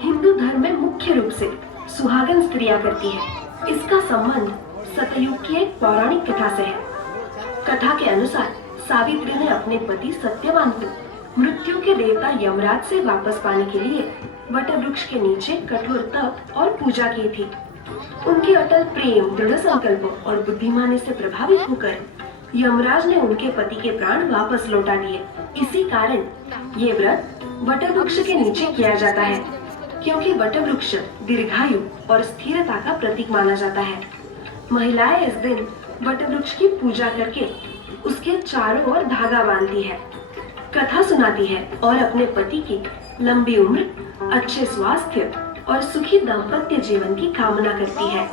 हिंदू धर्म में मुख्य रूप से सुहागन स्त्रियां करती है। इसका संबंध सतयुग की एक पौराणिक कथा से है। कथा के अनुसार सावित्री ने अपने पति सत्यवान को मृत्यु के देवता यमराज से वापस पाने के लिए वटवृक्ष के नीचे कठोर तप और पूजा की थी। उनके अटल प्रेम, दृढ़ संकल्प और बुद्धिमानी से प्रभावित होकर यमराज ने उनके पति के प्राण वापस लौटा दिए। इसी कारण ये व्रत वटवृक्ष के नीचे किया जाता है, क्योंकि वटवृक्ष दीर्घायु और स्थिरता का प्रतीक माना जाता है। महिलाएं इस दिन वटवृक्ष की पूजा करके उसके चारों ओर धागा बांधती है, कथा सुनाती है और अपने पति की लंबी उम्र, अच्छे स्वास्थ्य और सुखी दाम्पत्य जीवन की कामना करती है।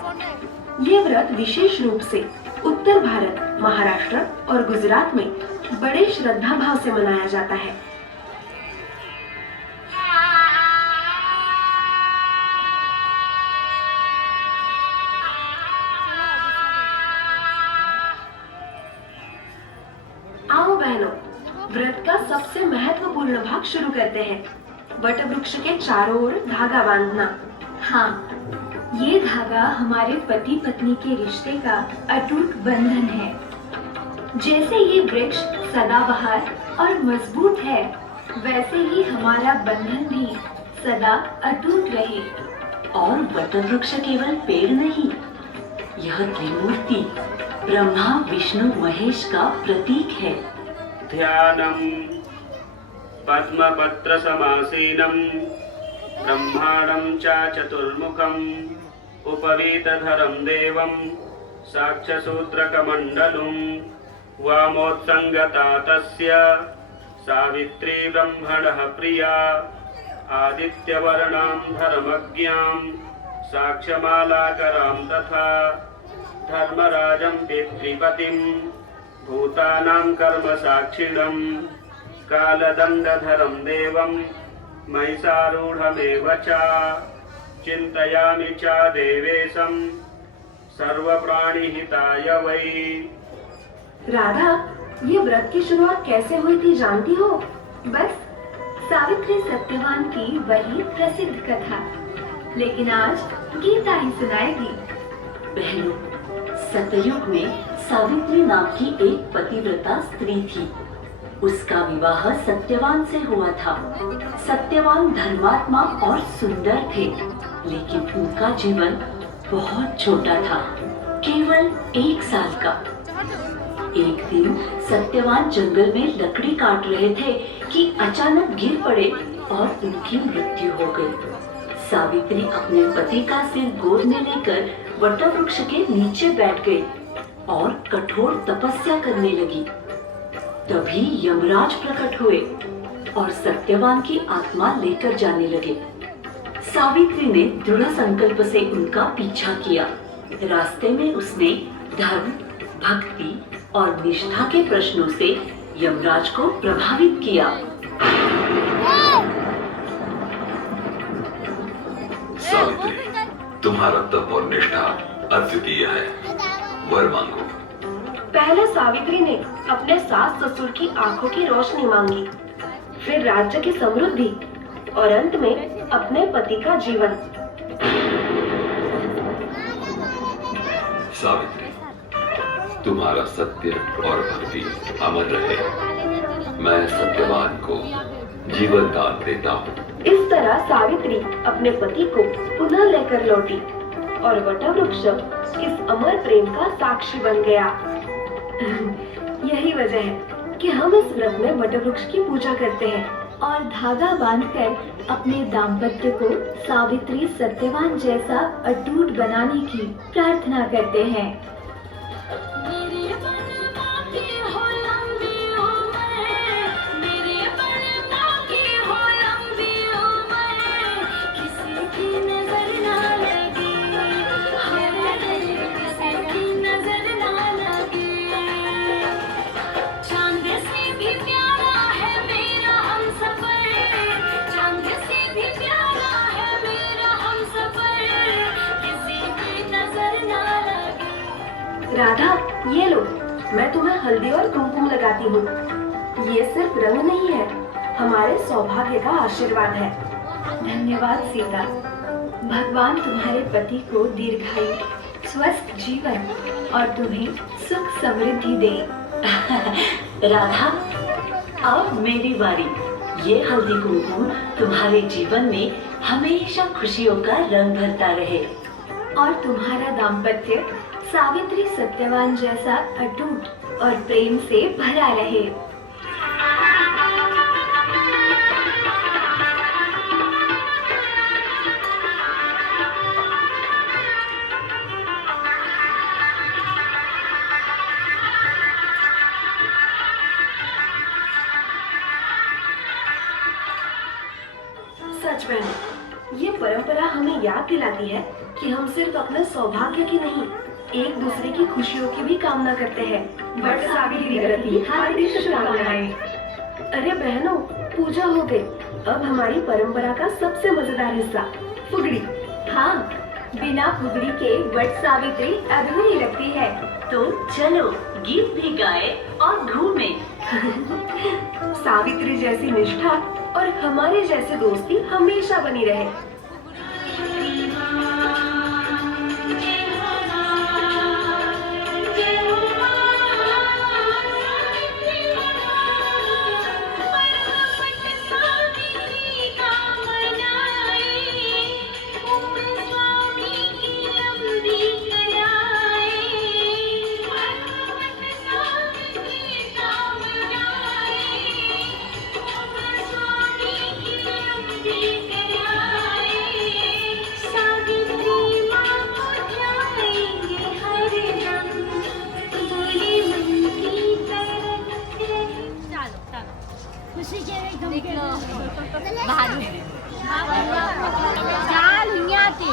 ये व्रत विशेष रूप से उत्तर भारत, महाराष्ट्र और गुजरात में बड़े श्रद्धा भाव से मनाया जाता है। आओ बहनों, व्रत का सबसे महत्वपूर्ण भाग शुरू करते हैं। वटवृक्ष के चारों ओर धागा बांधना। हाँ, ये धागा हमारे पति पत्नी के रिश्ते का अटूट बंधन है। जैसे ये वृक्ष सदाबहार और मजबूत है, वैसे ही हमारा बंधन भी सदा अटूट रहे। और वटवृक्ष केवल पेड़ नहीं, यह त्रिमूर्ति ब्रह्मा, विष्णु, महेश का प्रतीक है। ध्यानम पद्मपत्र समासीनं ब्रह्माणं च चतुर्मुखम् उपवीतधरं देवं साक्षसूत्रकमण्डलुं वामोत्सङ्गता तस्य सावित्री ब्रह्मणः प्रिया आदित्यवर्णां धर्मज्ञां साक्ष्यमालाकरां तथा धर्मराजं पितृपतिं भूतानां कर्मसाक्षिणं कालदण्डधरं देवं महिषारूढमेव च चिन्तयामि च देवेशं सर्वप्राणिहिताय वै। राधा, ये व्रत की शुरुआत कैसे हुई थी जानती हो? बस सावित्री सत्यवान की वही प्रसिद्ध कथा, लेकिन आज गीता ही सुनाएगी। बहनों, सतयुग में सावित्री नाम की एक पतिव्रता स्त्री थी। उसका विवाह सत्यवान से हुआ था। सत्यवान धर्मात्मा और सुंदर थे, लेकिन उनका जीवन बहुत छोटा था, केवल 1 साल का। एक दिन सत्यवान जंगल में लकड़ी काट रहे थे कि अचानक गिर पड़े और उनकी मृत्यु हो गई। सावित्री अपने पति का सिर गोद में लेकर वटवृक्ष के नीचे बैठ गई और कठोर तपस्या करने लगी। तभी यमराज प्रकट हुए और सत्यवान की आत्मा लेकर जाने लगे। सावित्री ने दृढ़ संकल्प से उनका पीछा किया। रास्ते में उसने धर्म, भक्ति और निष्ठा के प्रश्नों से यमराज को प्रभावित किया। सावित्री, तुम्हारा तप और निष्ठा अद्वितीय है, वर मांगो। पहले सावित्री ने अपने सास ससुर की आंखों की रोशनी मांगी, फिर राज्य की समृद्धि और अंत में अपने पति का जीवन। सावित्री, तुम्हारा सत्य और भक्ति अमर रहे। मैं सत्यवान को जीवन दान देता हूँ। इस तरह सावित्री अपने पति को पुनः लेकर लौटी और वटवृक्ष इस अमर प्रेम का साक्षी बन गया। यही वजह है कि हम इस व्रत में वटवृक्ष की पूजा करते हैं और धागा बांधकर अपने दाम्पत्य को सावित्री सत्यवान जैसा अटूट बनाने की प्रार्थना करते हैं। राधा, ये लो, मैं तुम्हें हल्दी और कुमकुम लगाती हूँ। ये सिर्फ रंग नहीं है, हमारे सौभाग्य का आशीर्वाद है। धन्यवाद सीता। भगवान तुम्हारे पति को दीर्घायु, स्वस्थ जीवन और तुम्हें सुख समृद्धि दे। राधा, अब मेरी बारी। ये हल्दी कुमकुम तुम्हारे जीवन में हमेशा खुशियों का रंग भरता रहे। और तुम्हारा दाम्पत्य सावित्री सत्यवान जैसा अटूट और प्रेम से भरा रहे। सच में ये परंपरा हमें याद दिलाती है कि हम सिर्फ अपने सौभाग्य की नहीं, एक दूसरे की खुशियों की भी कामना करते हैं। वट सावित्री व्रत की हार्दिक शुभकामनाएं। अरे बहनों, पूजा हो गई। अब हमारी परंपरा का सबसे मजेदार हिस्सा, फुगड़ी। हाँ, बिना फुगड़ी के वट सावित्री अधूरी लगती है। तो चलो गीत भी गाए और घूमे। सावित्री जैसी निष्ठा और हमारे जैसे दोस्ती हमेशा बनी रहे। खुशी के एकदम बहादुर चाल हुनियाती